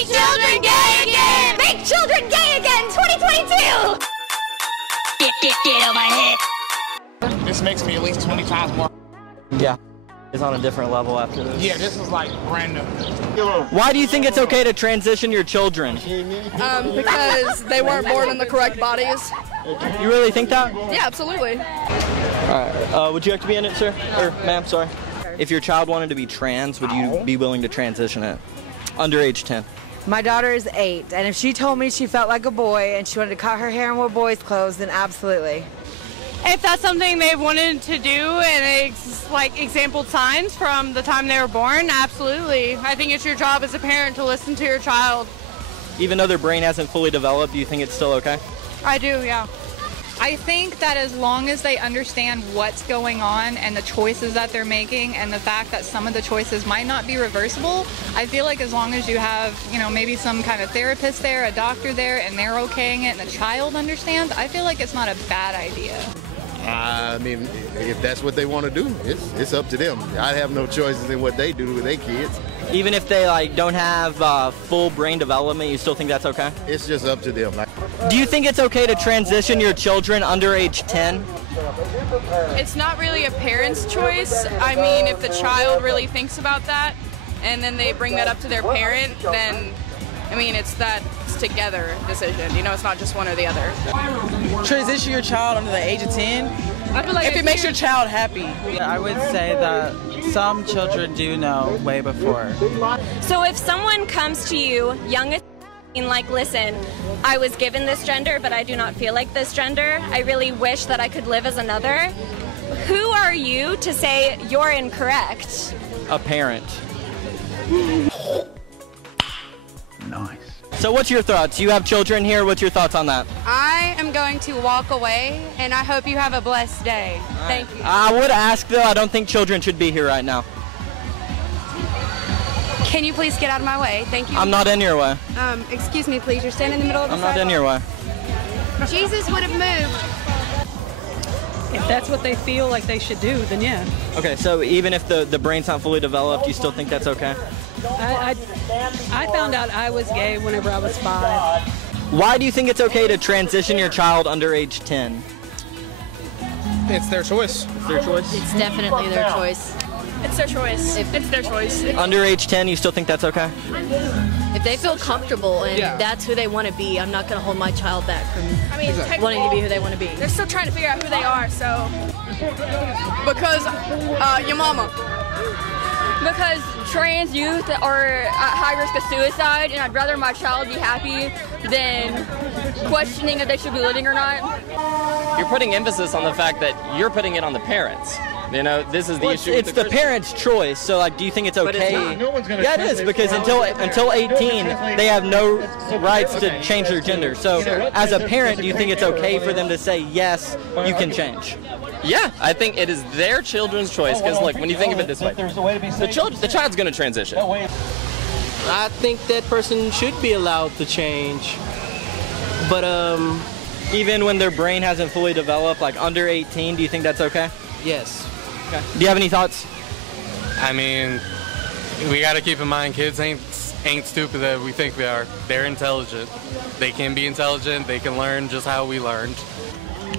Make children gay again! Make children gay again! 2022! Get on my head! This makes me at least 20 times more. Yeah, it's on a different level after this. Yeah, this is like brand new. Why do you think it's okay to transition your children? Because they weren't born in the correct bodies. You really think that? Yeah, absolutely. All right. Would you like to be in it, sir? Or ma'am, sorry. If your child wanted to be trans, would you be willing to transition it? Under age 10. My daughter is 8, and if she told me she felt like a boy and she wanted to cut her hair and wear boys' clothes, then absolutely. If that's something they've wanted to do and it's like example signs from the time they were born, absolutely. I think it's your job as a parent to listen to your child. Even though their brain hasn't fully developed, do you think it's still okay? I do, yeah. I think that as long as they understand what's going on and the choices that they're making and the fact that some of the choices might not be reversible, I feel like as long as you have, maybe some kind of therapist there, a doctor there, and they're okaying it and the child understands, I feel like it's not a bad idea. I mean, if that's what they want to do, it's up to them. I have no choices in what they do with their kids. Even if they don't have full brain development, you still think that's okay? It's just up to them. Do you think it's okay to transition your children under age 10? It's not really a parent's choice. I mean, if the child really thinks about that and then they bring that up to their parent, then, it's together decision. It's not just one or the other. Transition your child under the age of 10 if it makes your child happy. I would say that some children do know way before. So if someone comes to you, young as listen, I was given this gender, but I do not feel like this gender. I really wish that I could live as another. Who are you to say you're incorrect? A parent. Nice. So what's your thoughts? You have children here. What's your thoughts on that? I am going to walk away, and I hope you have a blessed day. Thank you. I would ask, though, I don't think children should be here right now. Can you please get out of my way? Thank you. I'm not in your way. Excuse me, please. You're standing in the middle of the sidewalk. I'm not in your way. Jesus would have moved. If that's what they feel like they should do, then yeah. Okay, so even if the brain's not fully developed, you still think that's okay? I found out I was gay whenever I was 5. Why do you think it's okay to transition your child under age 10? It's their choice. It's their choice? It's definitely their choice. It's their choice. It's their choice. Under age 10, you still think that's okay? If they feel comfortable and that's who they want to be, I'm not going to hold my child back from wanting to be who they want to be. They're still trying to figure out who they are, so. Because your mama. Because trans youth are at high risk of suicide, and I'd rather my child be happy than questioning if they should be living or not. You're putting emphasis on the fact that you're putting it on the parents. This is the issue. It's the parents' choice. So, do you think it's okay? But it's not. No one's gonna it is, because until 18, they have no rights to change their gender. So, as a parent, do you think it's okay for them to say, yes, you can change? Yeah, I think it is their children's choice. Because, look, when you think of it this way, the child's going to transition. I think that person should be allowed to change. But, even when their brain hasn't fully developed, like under 18, do you think that's okay? Yes. Okay. Do you have any thoughts? I mean, we got to keep in mind kids ain't stupid that we think they are. They're intelligent. They can be intelligent. They can learn just how we learned.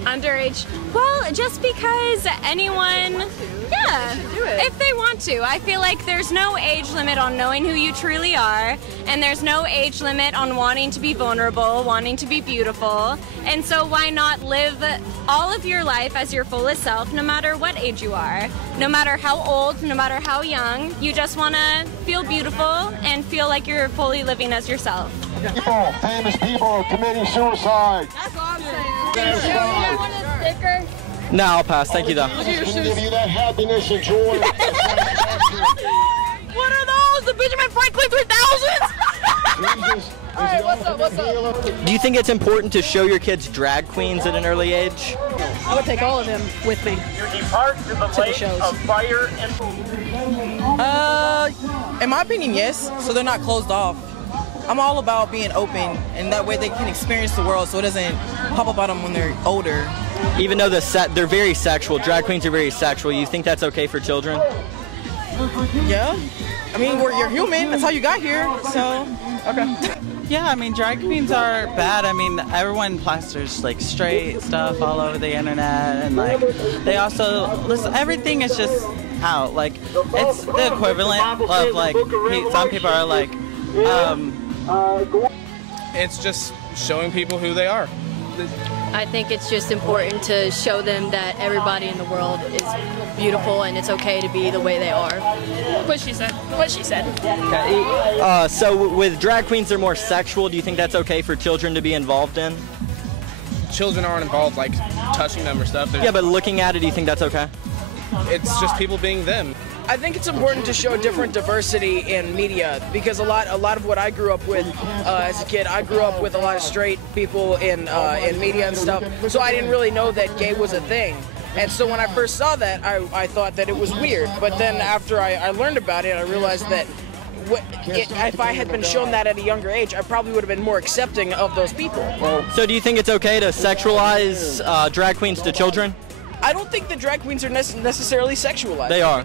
Underage? Well, just because anyone, if they want to. I feel like there's no age limit on knowing who you truly are, and there's no age limit on wanting to be vulnerable, wanting to be beautiful, and so why not live all of your life as your fullest self, no matter what age you are, no matter how old, no matter how young. You just want to feel beautiful and feel like you're fully living as yourself. People, famous people committing suicide. That's all I'm saying. You want a sticker? No, I'll pass. Thank you, though. Give you that happiness and joy. What are those? The Benjamin Franklin 3000s? Alright, what's up? Do you think it's important to show your kids drag queens at an early age? I would take all of them with me to the shows. Of fire in my opinion, yes. So they're not closed off. I'm all about being open, and that way they can experience the world so it doesn't pop up on them when they're older. Even though they're very sexual, drag queens are very sexual, you think that's okay for children? Yeah. I mean, you're human. That's how you got here. So Okay. Yeah, I mean, drag queens are bad. I mean, everyone plasters like straight stuff all over the internet, and like they also listen. Everything is just out. Like it's the equivalent of like some people are like. It's just showing people who they are. I think it's just important to show them that everybody in the world is beautiful and it's okay to be the way they are. What she said. What she said. Okay. So with drag queens, they're more sexual. Do you think that's okay for children to be involved in? Children aren't involved, like touching them or stuff. Yeah, but looking at it, do you think that's okay? It's just people being them. I think it's important to show different diversity in media because a lot of what I grew up with as a kid, I grew up with a lot of straight people in media and stuff. So I didn't really know that gay was a thing. And so when I first saw that, I thought that it was weird. But then after I learned about it, I realized that if I had been shown that at a younger age, I probably would have been more accepting of those people. So do you think it's okay to sexualize drag queens to children? I don't think that drag queens are necessarily sexualized. They are.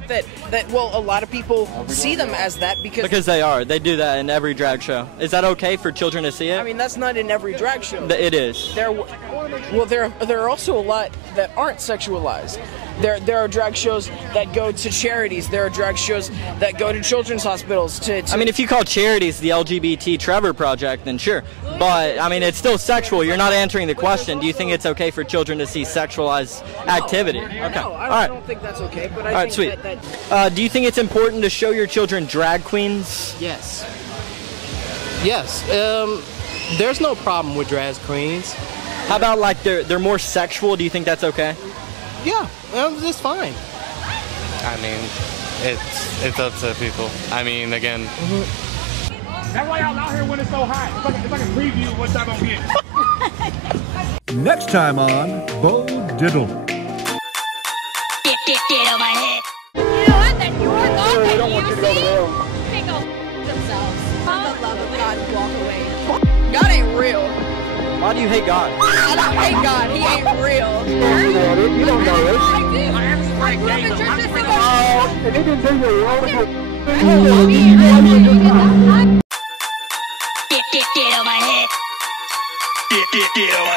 Well, a lot of people see them as that because they are. They do that in every drag show. Is that okay for children to see it? I mean, that's not in every drag show. It is. There are also a lot that aren't sexualized. There are drag shows that go to charities. There are drag shows that go to children's hospitals. I mean, if you call charities the LGBT Trevor Project, then sure. But, I mean, it's still sexual. You're not answering the question. Do you think it's okay for children to see sexualized activity? Okay. No, I don't think that's okay. But I think sweet. Do you think it's important to show your children drag queens? Yes. Yes. There's no problem with drag queens. How about, like, they're more sexual? Do you think that's okay? Yeah, it's fine. I mean, it's up to people. I mean, again. That's why y'all out here when it's so hot. It's like a preview of what y'all gonna get. Next time on Bodittle. Get on my head. You know what? That your thought that don't want you to go to the room. They go themselves. For the love of God, walk away. God ain't real. Why do you hate God? I don't hate God. He ain't real. You don't know this. I do. I grew up in church and Oh, if you didn't do your role, Get on my head. Get on my